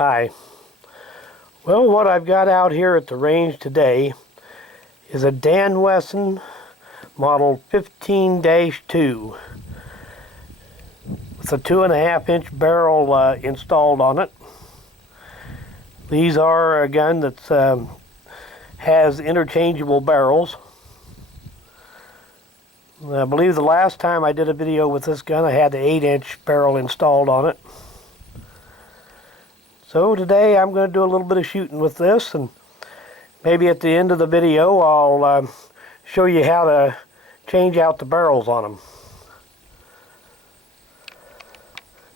Hi. Well, what I've got out here at the range today is a Dan Wesson model 15-2 with a 2.5-inch barrel installed on it. These are a gun that has interchangeable barrels. I believe the last time I did a video with this gun I had the 8-inch barrel installed on it. So today I'm going to do a little bit of shooting with this, and maybe at the end of the video I'll show you how to change out the barrels on them.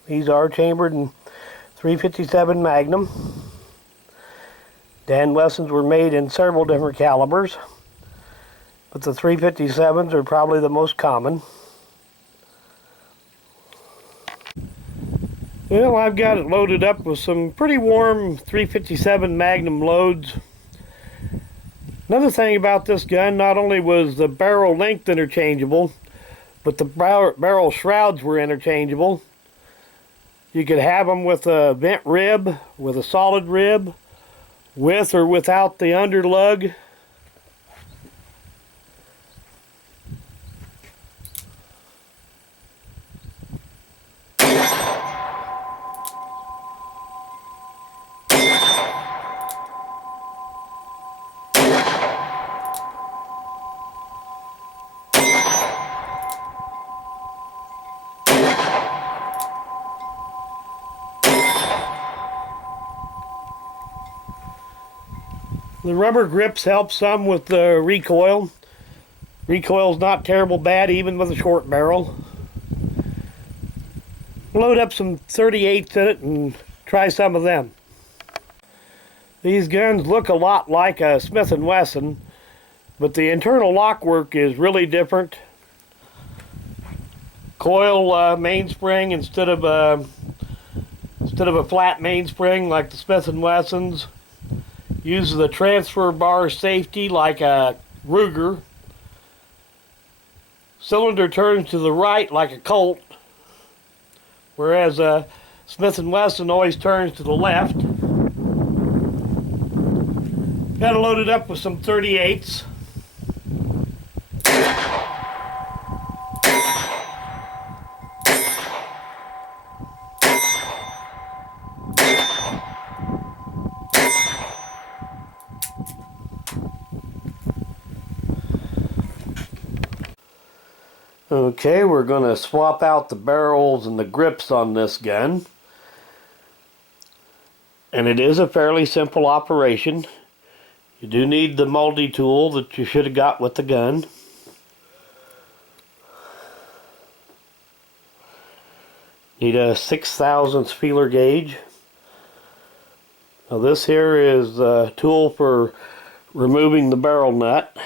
These are chambered in 357 Magnum. Dan Wessons were made in several different calibers, but the 357s are probably the most common. Well, I've got it loaded up with some pretty warm 357 Magnum loads. Another thing about this gun, not only was the barrel length interchangeable, but the barrel shrouds were interchangeable. You could have them with a bent rib, with a solid rib, with or without the underlug. The rubber grips help some with the recoil. Recoil's not terrible bad even with a short barrel. Load up some 38s in it and try some of them. These guns look a lot like a Smith & Wesson, but the internal lock work is really different. Coil mainspring instead of a flat mainspring like the Smith & Wessons. Uses a transfer bar safety like a Ruger. Cylinder turns to the right like a Colt, whereas a Smith & Wesson always turns to the left. Got it loaded up with some 38s. Okay, we're going to swap out the barrels and the grips on this gun. And it is a fairly simple operation. You do need the multi-tool that you should have got with the gun. Need a 6/1000 feeler gauge. Now this here is the tool for removing the barrel nut.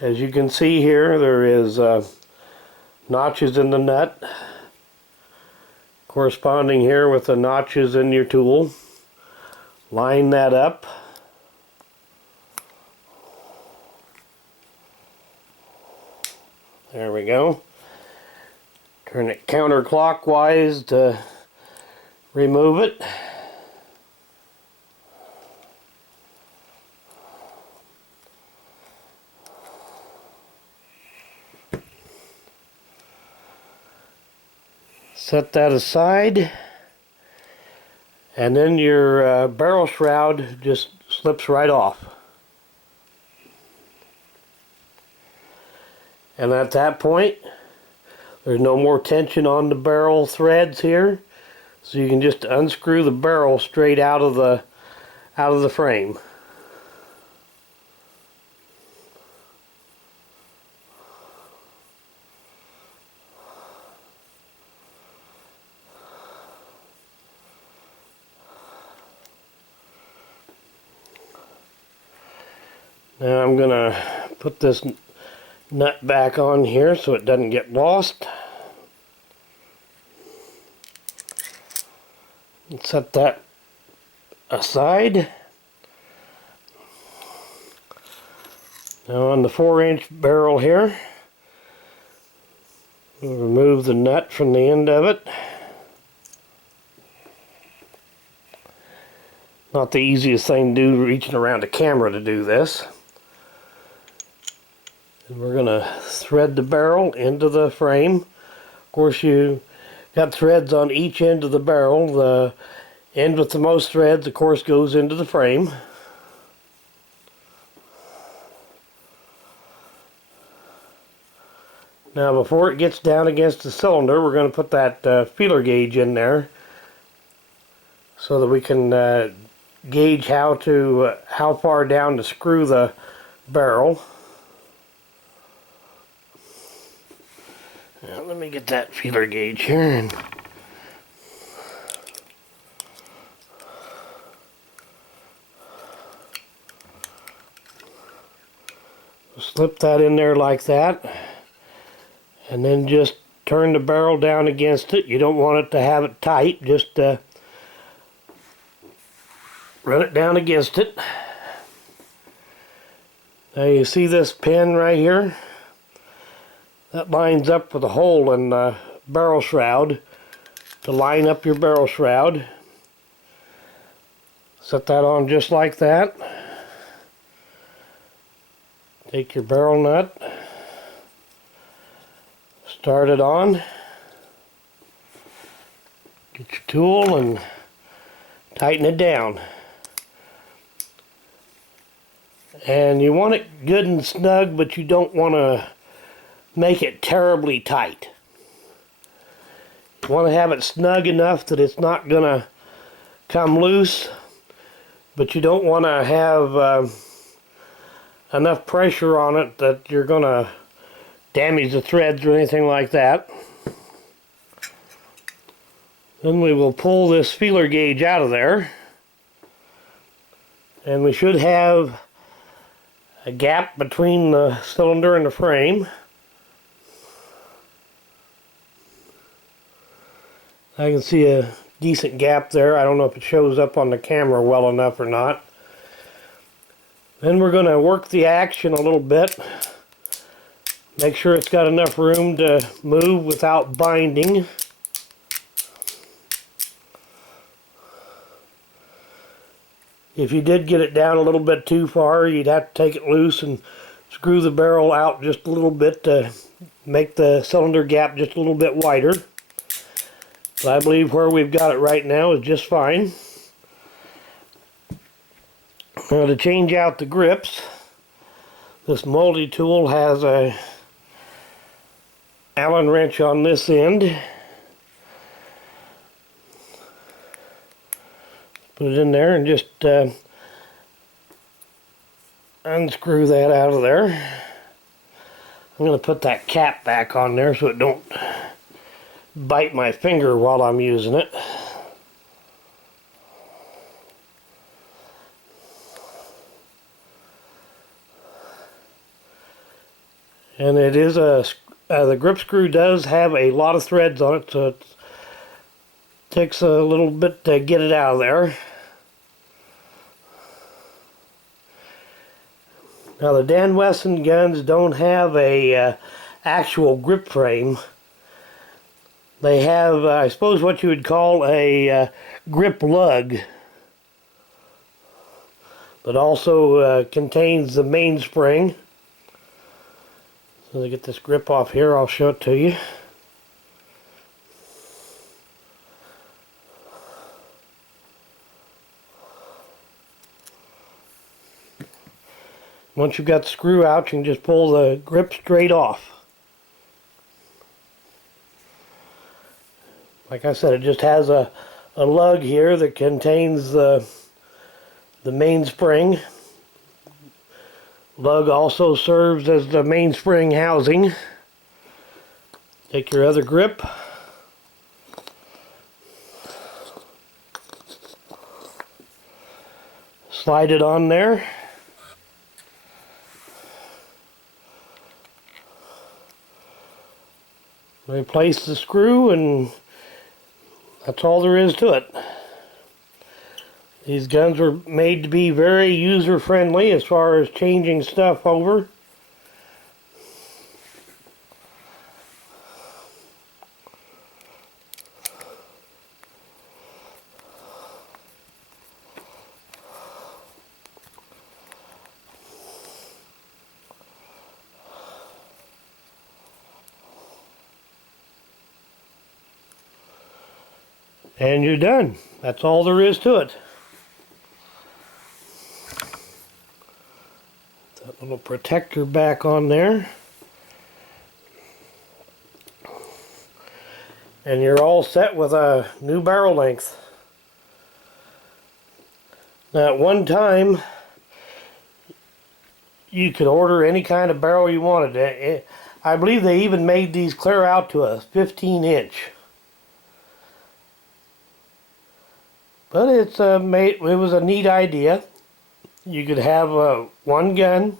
As you can see here, there is notches in the nut, corresponding here with the notches in your tool. Line that up. There we go. Turn it counterclockwise to remove it. Set that aside, and then your barrel shroud just slips right off. And at that point, there's no more tension on the barrel threads here, so you can just unscrew the barrel straight out of the frame. Now I'm going to put this nut back on here so it doesn't get lost. And set that aside. Now on the 4-inch barrel here, we'll remove the nut from the end of it. Not the easiest thing to do, reaching around a camera to do this. And we're going to thread the barrel into the frame. Of course, you got threads on each end of the barrel. The end with the most threads, of course, goes into the frame. Now, before it gets down against the cylinder, we're going to put that feeler gauge in there so that we can gauge how far down to screw the barrel. Now, let me get that feeler gauge here and slip that in there like that, and then just turn the barrel down against it. You don't want it to have it tight, just run it down against it. Now you see this pin right here? That lines up with a hole in the barrel shroud to line up your barrel shroud. Set that on just like that. Take your barrel nut, start it on, get your tool and tighten it down. And you want it good and snug, but you don't want to make it terribly tight. You want to have it snug enough that it's not going to come loose, but you don't want to have enough pressure on it that you're going to damage the threads or anything like that. Then we will pull this feeler gauge out of there, and we should have a gap between the cylinder and the frame. I can see a decent gap there. I don't know if it shows up on the camera well enough or not. Then we're going to work the action a little bit. Make sure it's got enough room to move without binding. If you did get it down a little bit too far, you'd have to take it loose and screw the barrel out just a little bit to make the cylinder gap just a little bit wider. But I believe where we've got it right now is just fine. Now, to change out the grips, this multi-tool has a Allen wrench on this end. Put it in there and just unscrew that out of there. I'm going to put that cap back on there so it don't bite my finger while I'm using it. And it is the grip screw does have a lot of threads on it, so it takes a little bit to get it out of there. Now, the Dan Wesson guns don't have a actual grip frame. They have, I suppose, what you would call a grip lug that also contains the mainspring. So to get this grip off here, I'll show it to you. Once you've got the screw out, you can just pull the grip straight off. Like I said, it just has a lug here that contains the mainspring. Lug also serves as the mainspring housing. Take your other grip. Slide it on there. Replace the screw, and that's all there is to it. These guns were made to be very user-friendly as far as changing stuff over. And you're done. That's all there is to it. That little protector back on there. And you're all set with a new barrel length. Now at one time, you could order any kind of barrel you wanted. I believe they even made these clear out to a 15-inch. But it was a neat idea. You could have one gun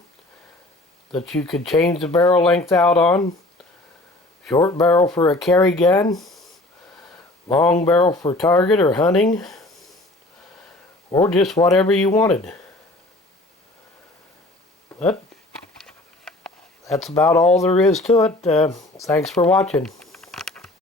that you could change the barrel length out on. Short barrel for a carry gun. Long barrel for target or hunting. Or just whatever you wanted. But that's about all there is to it. Thanks for watching.